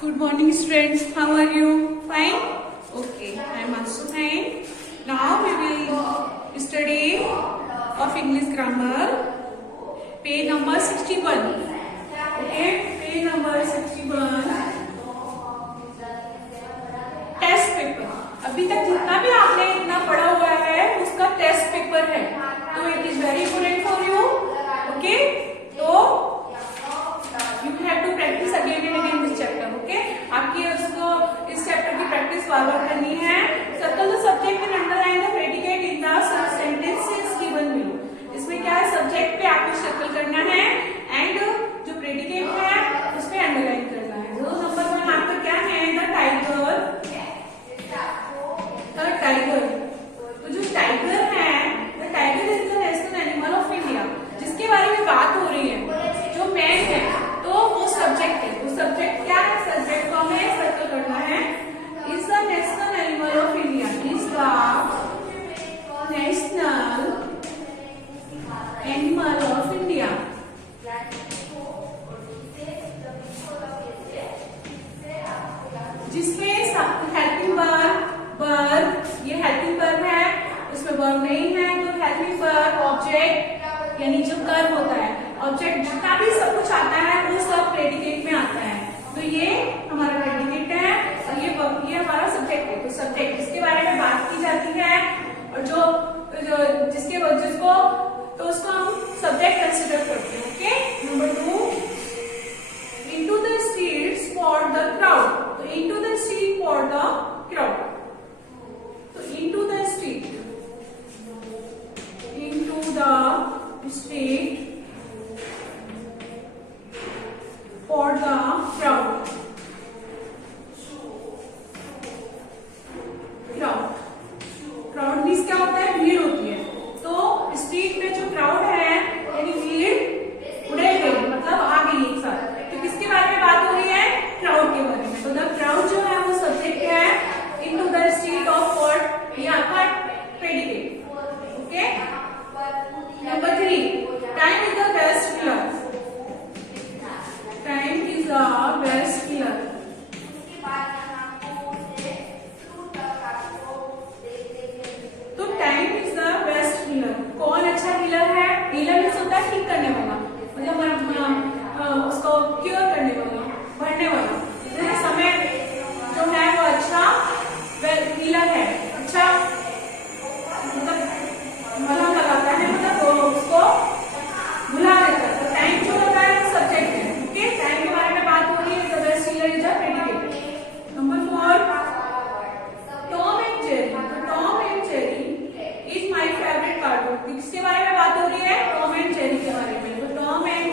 Good morning, students. How are you? Fine? Okay, I am also fine. Now we will study of English grammar. Page number 61. Okay, page number 61. Test paper. अभी तक जितना भी आपने इतना पढ़ा हुआ है उसका टेस्ट पेपर है, तो it is very important for you. Okay, तो you have to practice again and again this chapter. Okay, आपकी उसको इस चैप्टर की प्रैक्टिस बार बार करनी है. Circle the subject and underline the predicate in the sentences given below. इसमें क्या है, सब्जेक्ट पे आपको सर्कल करना है एंड जो प्रेडिकेट है उस पे अंडरलाइन करना है. तो नंबर 1 आपका क्या है, द टाइगर. द टाइगर, तो जो टाइगर है, the tiger is the national animal of India, जिसके बारे में बात हो रही है, जो मैन है, तो वो सब्जेक्ट है. वो सब्जेक्ट क्या है, सब्जेक्ट को हमें सर्कल करना है. Is the national animal of India. Is the national animal of India. जिसमें हेल्पिंग वर्ब, ये हेल्पिंग वर्ब है, उसमें वर्ब नहीं है, तो हेल्पिंग वर्ब ऑब्जेक्ट यानी जो कर्व होता है, ऑब्जेक्ट जितना भी सब कुछ आता है वो सब प्रेडिकेट में आता है. तो ये हमारा प्रेडिकेट है और ये हमारा सब्जेक्ट है. तो सब्जेक्ट जिसके बारे में बात की जाती है और जो जिसको तो उसको हम सब्जेक्ट कंसिडर करते हैं. Okay, number 2, into the streets for the crowd. तो into the street for the crowd. तो into the street for the crowd. Crowd means क्या होता है, भीड़ होती है. तो स्ट्रीट में जो क्राउड है यानी भीड़ उड़े गई, मतलब आ गई एक साथ. तो किसके बारे में बात हो रही है, क्राउड के बारे में. तो द क्राउड जो है वो सब्जेक्ट है, into the street of what, ये आपका predicate. Okay, number 3, time is the best killer. Time is the best killer. तो time is the best healer. कौन अच्छा हीलर है, हीलर मीन्स होता है ठीक करने वाला, मतलब उसको क्योर करने वाला, भरने वाला. समय जो है वो अच्छा हीलर है, अच्छा मतलब मलहम लगाता है, मतलब उसको भुला देता है. तो टाइम जो होता है वो सब्जेक्ट है. ओके, टाइम के बारे में बात हो रही है. The best healer is a predicate. Number 4, Tom and Jerry. Tom and Jerry is my favourite cartoon. किसके बारे में बात हो रही है, टॉम एंड जेरी के बारे में. तो टॉम एंड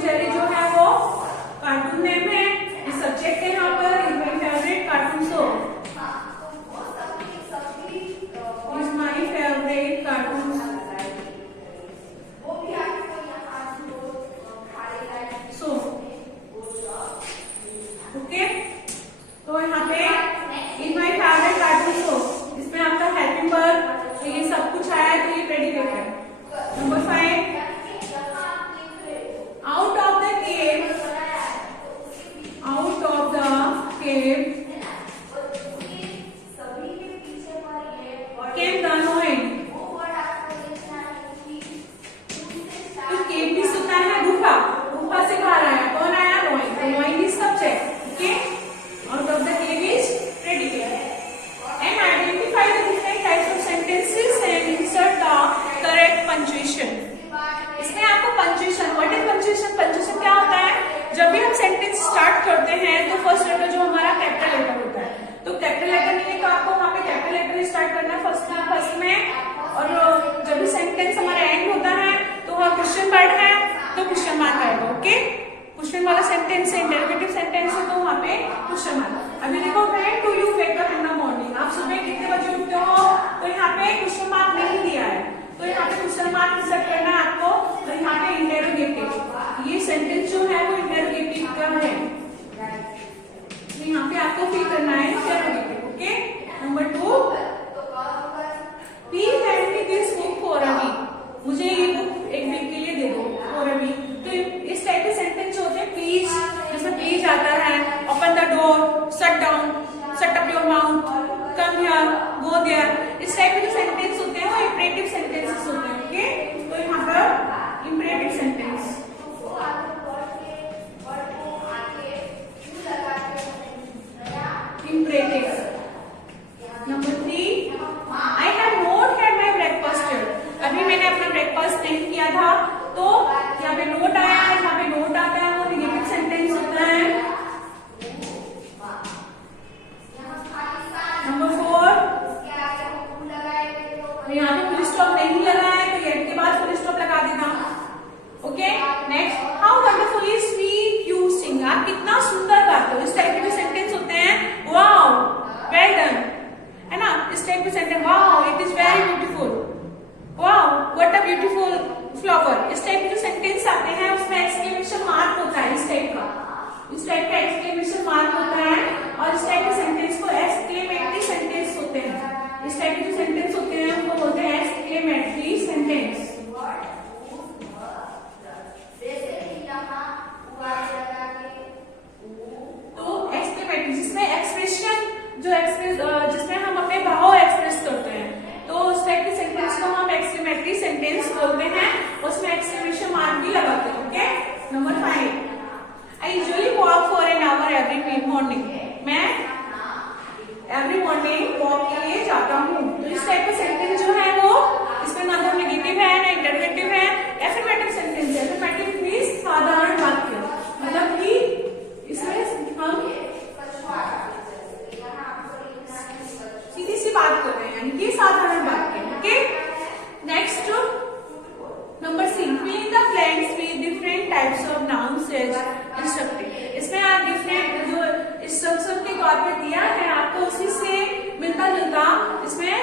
जेरी जो है वो कार्टून नेम है, ये सब्जेक्ट है यहाँ पर. Is my favourite cartoon. So is my favourite cartoon. So okay, तो यहाँ पे इन माई फेवरेट कार्टून. सो इसमें आपका हेल्पिंग वर्ब, तो ये सब कुछ आया है, तो ये प्रेडिकेट है. Number 5, out of the cave. Out of the cave came the node. तो केव भी सुनता है गुफा, गुफा से बाहर आया, कौन आया, नोएड. तो node is subject. Okay, out of the cave is predicate. And identify the different types of sentences and insert the correct punctuation. इसमें आपको punctuation, what is punctuation. Punctuation क्या होता है, जब भी हम सेंटेंस स्टार्ट करते हैं तो फर्स्ट लेटर जो हमारा कैपिटल लेटर होता है. तो कैपिटल लेटर नहीं है तो आपको वहां पे कैपिटल लेटर स्टार्ट करना है फर्स्ट में. और जब भी सेंटेंस हमारा एंड होता है तो वह क्वेश्चन वर्ड है तो क्वेश्चन मार्क आएगा. ओके, क्वेश्चन वाला सेंटेंस है, इंटरोगेटिव सेंटेंस है, तो वहां पे क्वेश्चन मार्क. अभी देखो, when do you wake up in the morning. आप सुबह कितने बजे उठते हो, तो यहाँ पे क्वेश्चन मार्क नहीं दिया है, तो यहाँ पे क्वेश्चन मार्क इंसर्ट करना है आपको. और यहाँ पे इंटरोगेटिव, ये सेंटेंस जो है वो इंटरोगेटिव का है, तो यहाँ पे आपको फिल करना है interrogative. Okay, number 2, please hand me this book for a week. मुझे ये बुक एक वीक के लिए दे दो, फॉर अ वीक. तो जाता है, open the door, shut down, shut up your mouth, come here, go there. इस टाइप के जो सेंटेंस होते हैं वो इंपरेटिव सेंटेंसेस होते हैं। ओके, तो यहाँ पर imperative sentence, imperative. Number 3, I have not had my breakfast yet. अभी मैंने अपना ब्रेकफास्ट नहीं किया था, तो यहाँ पे नोट आया है, यहाँ पे नोट आता है, वो नेगेटिव सेंटेंस होता है। नंबर 4, यहाँ पे फुल स्टॉप नहीं लगा है, तो येट के बाद फुल स्टॉप लगा देना। Okay, next, how wonderfully sweet you sing. आप कितना सुंदर गाते हो। इस टाइप के जो सेंटेंस होते हैं, वाओ, वेल डन, है ना। इस टाइप के sentence, wow, it is very beautiful, wow, what a beautiful flower. इस टाइप के जो सेंटेंस आते हैं उसमें एक्सक्लेमेशन मार्क होता है। इस टाइप का एक्सक्लेमेशन मार्क होता है, और इस टाइप के सेंटेंस को एक्सक्लेमेटरी सेंटेंस होते हैं। इस टाइप के जो सेंटेंस होते हैं उनको बोलते हैं एक्सक्लेमेटरी सेंटेंस। तो एक्सक्लेमेटरी जिसमें एक्सप्रेशन जिसमें हम अपने भाव एक्सप्रेस करते हैं, तो उस टाइप के सेंटेंस को हम एक्सक्लेमेटरी सेंटेंस बोलते हैं। उसमें एक्सक्लेमेशन मार्क भी लगाते हैं। Okay, number 5, I usually walk for an hour every morning. मैं एवरी मॉर्निंग वॉक के लिए जाता हूँ। तो इस टाइप का सेंटेंस जो है वो इसमें ना तो नेगेटिव है ना इंटरगेटिव है, एफर्मेटिव सेंटेंस है। एफर्मेटिव मींस साधारण वाक्य, मतलब कि इसमें हम सीधी सी बात कर रहे हैं, यानी कि साधारण वाक्य। Okay, next number 6, fill in the blanks with different types of nouns as instructed। इसमें आप डिफरेंट जो इंस्ट्रक्शन के तौर पे दिया है आपको उसी से मिलता जुलता इसमें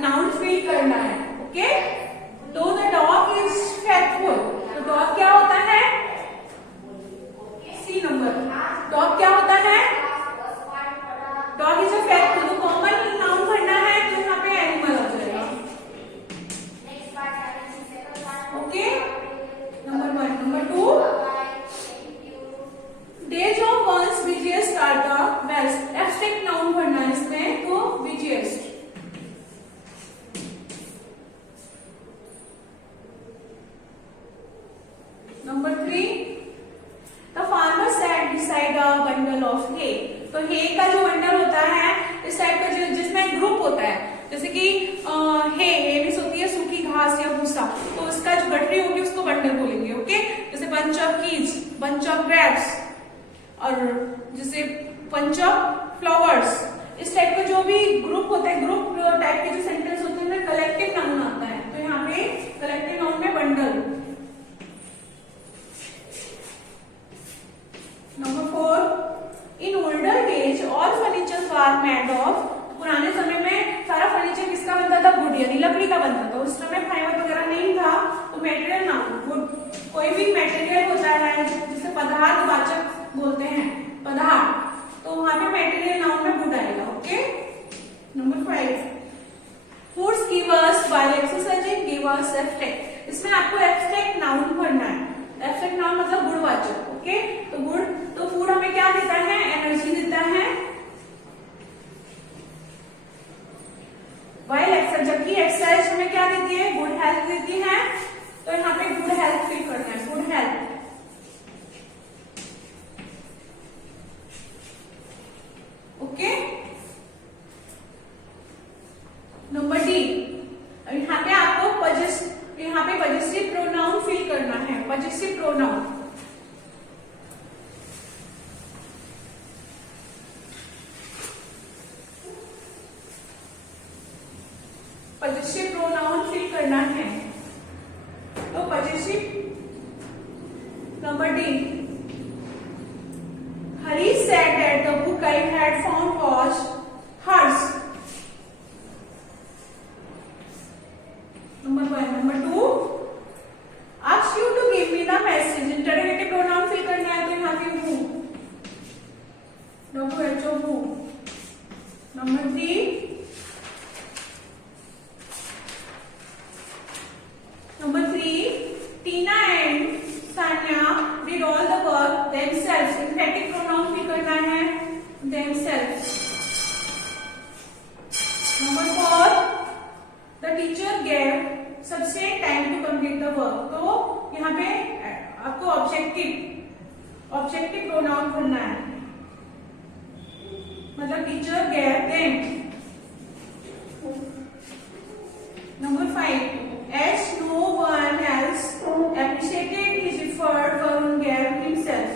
नाउन फिल करना है। ओके, तो द डॉग इज फेथफुल। तो डॉग क्या होता है, सी नंबर, डॉग क्या होता है, डॉग इज अ फेथफुल। तो कॉमन नाउन भरना है, तो यहाँ पे एनिमल आ जाएगा। Okay, number 1। Number 2, days of one's busiest are the best. Abstract noun भरना है इसमें, तो busiest. Number 3, the farmer sat beside a bundle of hay. तो हे का जो बंडल होता है, इस टाइप का जिसमें ग्रुप होता है, जैसे कि हे मीन्स होती है सूखी घास या भूसा, तो उसका जो गठरी होगी उसको बंडल बोलेंगे। ओके, जैसे bunch of keys, bunch of grapes, और जैसे बंच ऑफ फ्लावर्स। इस टाइप का जो भी ग्रुप होता है, ग्रुप टाइप के जो सेंटेंस होते हैं कलेक्टिव नाउन आता है। तो यहाँ पे कलेक्टिव नाउन में bundle. Number 4, in older days all furniture were made of. पुराने समय में सारा फर्नीचर किसका बनता था, वुड यानी लकड़ी का बनता था। उस समय फाइबर वगैरह नहीं था, तो मेटेरियल नाउन वुड। कोई भी मेटेरियल होता है जिसे पदार्थवाचक बोलते हैं, पदार्थ, तो वहां पे मेटेरियल नाउन में वुड आएगा। Okay, number 5, foods give us while exercising give us abstract. इसमें आपको एब्स्ट्रैक्ट नाउन भरना है। एब्स्ट्रैक्ट नाउन मतलब गुणवाचक। ओके, तो गुड, तो फूड हमें क्या देता है, एनर्जी देता है। व्हाइल एक्सरसाइज, जबकि एक्सरसाइज हमें क्या देती है, गुड हेल्थ देती है। तो यहाँ पे गुड हेल्थ फील करना है, good health. Okay, number D, यहाँ पे आपको यहाँ पे पजेसिव प्रोनाउन फिल करना है, possessive pronoun. Possessive pronoun fill करना है, तो possessive number D, Hari said that the book I had found was hers। Number 1, number 2, ask you to give me the message। Interrogative pronoun fill करना है, तो यहाँ पे who, WHO who। नंबर 3, Tina and Sanya did all the work, तो यहाँ पे आपको ऑब्जेक्टिव प्रोनाउन भरना है, मतलब teacher gave them. Number 5, as no one else appreciated his effort, Varun gave himself.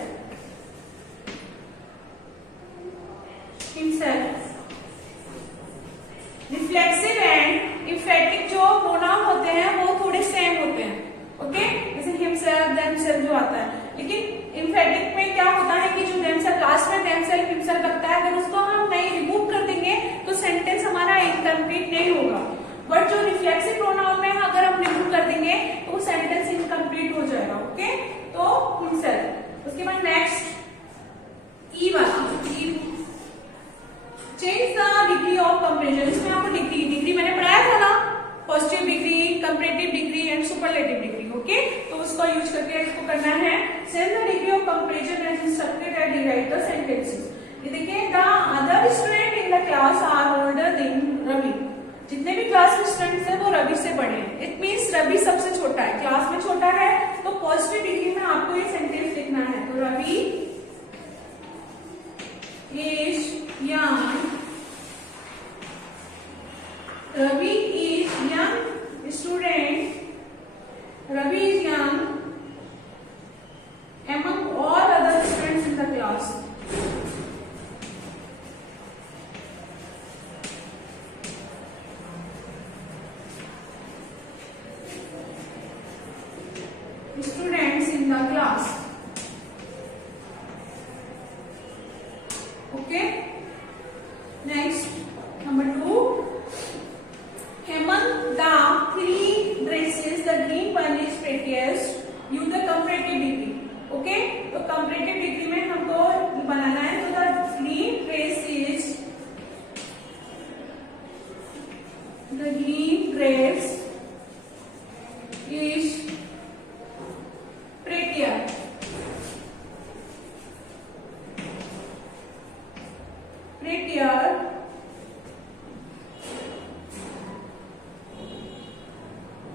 Reflexive and emphatic जो प्रोनाउन होते हैं वो थोड़े सेम होते हैं, ओके, जैसे हिमसेल्फ, देमसेल्फ जो आता है, लेकिन इम्फेटिक में क्या होता है कि जो देमसेल्फ लास्ट में देमसेल्फ हिमसेल्फ लगता है, अगर उसको हम नहीं रिमूव कर देंगे तो सेंटेंस हमारा इनकम्प्लीट नहीं होगा। बट जो रिफ्लेक्सिव प्रोनाउन में अगर हम रिमूव कर देंगे तो वो सेंटेंस इनकम्प्लीट हो जाएगा, ओके। तो हिमसेल्फ। उसके बाद नेक्स्ट ई वाला, change the degree of comparison. इसमें आपको डिग्री मैंने पढ़ाया था ना, positive degree, comparative degree and superlative degree, okay. तो उसको यूज करके इसको करना है। Change the degree of comparison as instructed and derive the sentences. ये देखिए, the other student in the class are older than Ravi. जितने भी क्लास में स्टूडेंट्स हैं वो रवि से बड़े हैं। इट मीन्स रवि सबसे छोटा है, क्लास में छोटा है, तो पॉजिटिव डिग्री में आपको ये सेंटेंस लिखना है। तो Ravi is young, Ravi is young student, Ravi is young among all other students in the class. Students in the class, okay. Next, number 2. Among the 3 dresses, the green one is prettiest. Use the comparative degree. Okay? तो comparative degree में हमको बनाना है, तो the green dress is prettier.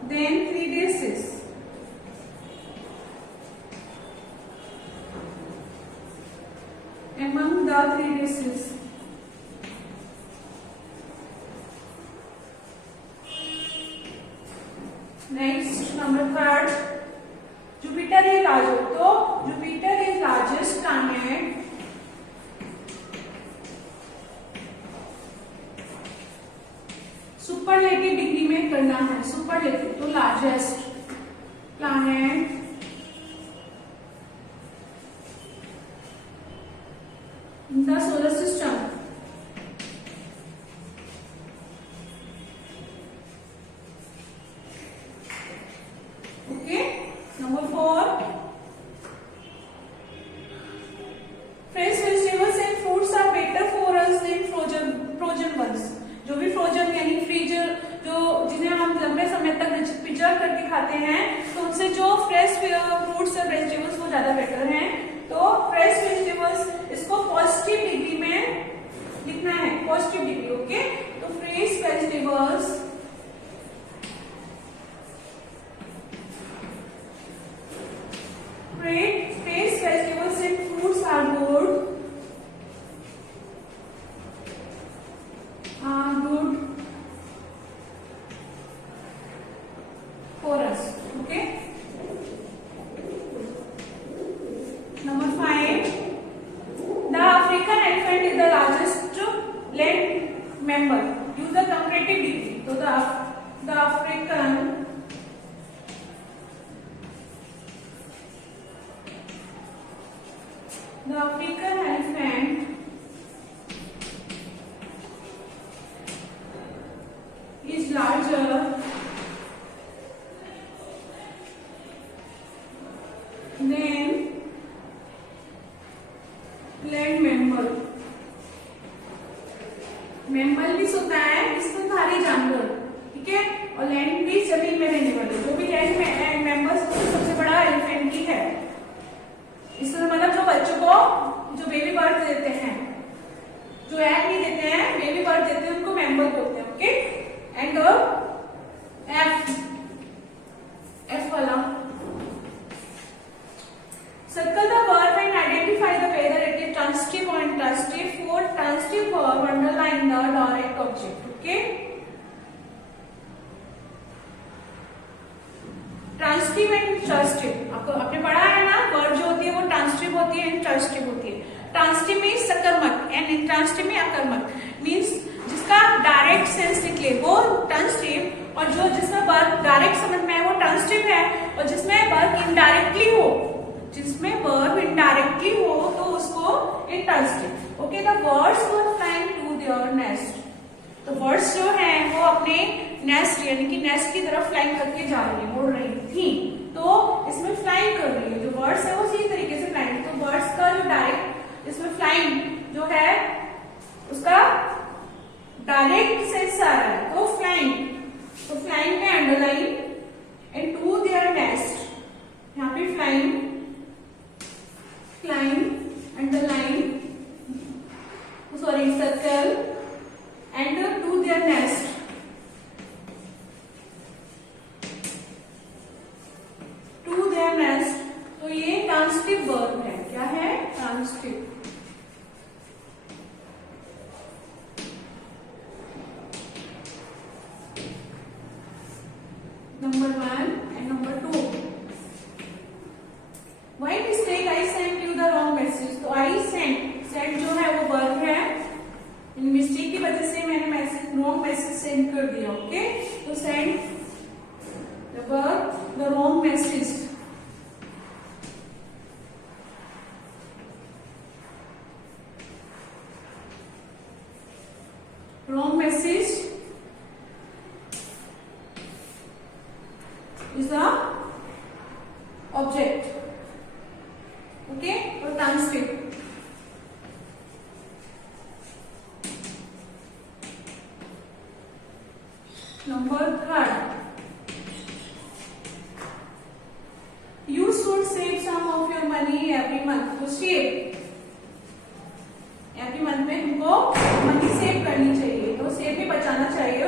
Then 3 dresses. Among the 3 dresses. Next, number 3. Jupiter is larger. So Jupiter is largest planet. Superlative degree में करना है, superlative, तो largest planet in the solar system. Okay. Number 4, fresh vegetables and fruits are better for us than frozen ones. जो भी फ्रोजन यानी फ्रीजर, जो जिन्हें हम लंबे समय तक प्रिजर्व करके खाते हैं, तो उनसे जो फ्रेश फ्रूट्स और वेजिटेबल्स वो ज्यादा बेटर हैं। तो फ्रेश वेजिटेबल्स, इसको पॉजिटिव डिग्री में लिखना है, पॉजिटिव डिग्री, ओके। तो fresh vegetables and fruits are good for us, okay. Number 5, the African elephant is the largest land mammal. Use the comparative degree. So the African elephant is larger than land mammal. Mammal भी होता है स्तनधारी जानवर, ठीक है, और लैंड भी जमीन में रहने वाले, जो भी लैंड में मेंबर्स सबसे बड़ा एलिफेंट ही है। इससे मतलब जो बच्चों को जो बेबी बर्थ देते हैं, जो एग नहीं देते हैं, बेबी बर्थ देते हैं, उनको मेंबर बोलते हैं, ओके। एंड एफ वाला, circle the verb and identify the whether it is transitive or intransitive. For transitive verb, underline the direct object. Okay. Transitive and intransitive आपने पढ़ा है ना, वर्ब जो होती है वो ट्रांसिटिव होती है, इंट्रांसिटिव होती है। ट्रांसिटिव में सकर्मक एंड इंट्रांसिटिव में अकर्मक, मींस जिसका डायरेक्ट सेंस निकले वो ट्रांसिटिव, और जो जिसमें वर्ब डायरेक्ट समझ में आए वो ट्रांसिटिव है, और जिसमें वर्ब इनडायरेक्टली हो, जिसमें वर्ब इनडायरेक्टली हो तो उसको intransitive. Okay, the birds were flying to their nest, तो बर्ड्स जो है वो अपने नेस्ट यानी कि नेस्ट की तरफ फ्लाइंग करके जा रही है, उड़ रही थी, तो इसमें फ्लाइंग कर रही है, जो बर्ड्स है वो उसी तरीके से फ्लाइंग, तो बर्ड्स का जो डायरेक्ट इसमें फ्लाइंग जो है उसका डायरेक्ट सेंस आ रहा है, तो फ्लाइंग, तो फ्लाइंग में underline and to their nest, यहाँ पे flying, flying underline, sorry circle and to their nest, to their nest, तो ये ट्रांसिटिव वर्ब है। क्या है? Transitive. Number 1 and number 2, why mistake I sent you the wrong message, तो I Saint, Saint जो है वो वर्ब है, इन मिस्टेक की वजह से मैंने मैसेज रॉन्ग मैसेज सेंड कर दिया। ओके, तो send the verb the wrong message, wrong message is the object. Okay, or transitive. Number 3, you should save some of your money every month. तो save एवरी मंथ में तुमको money save करनी चाहिए, तो सेव भी बचाना चाहिए,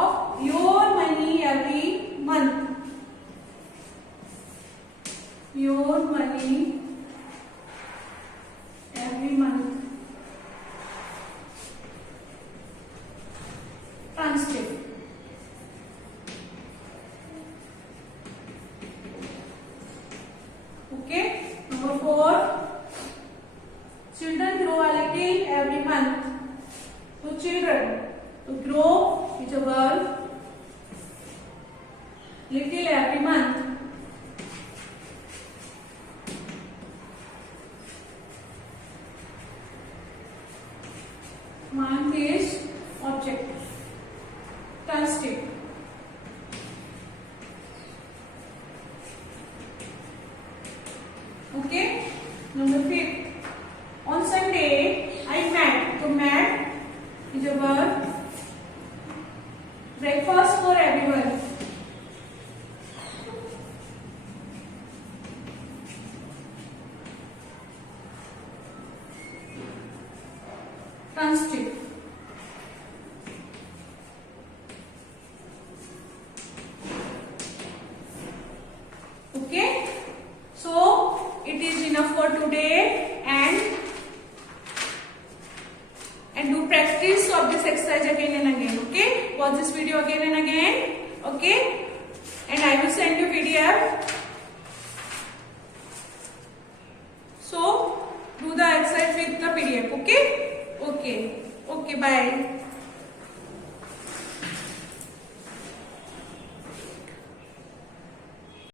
of your money every month, your money every month, transitive. Okay, number 4, children grow a little every month, तो children, तो grow is a verb, little every month, month is object, transitive। Okay, number 5, on Sunday I met, तो met is a verb, breakfast for everyone, transitive। Okay, so it is enough for today, and do practice of this exercise again and again. Okay, watch this video again and again. Okay, and I will send you PDF, so do the exercise with the PDF. Okay, bye.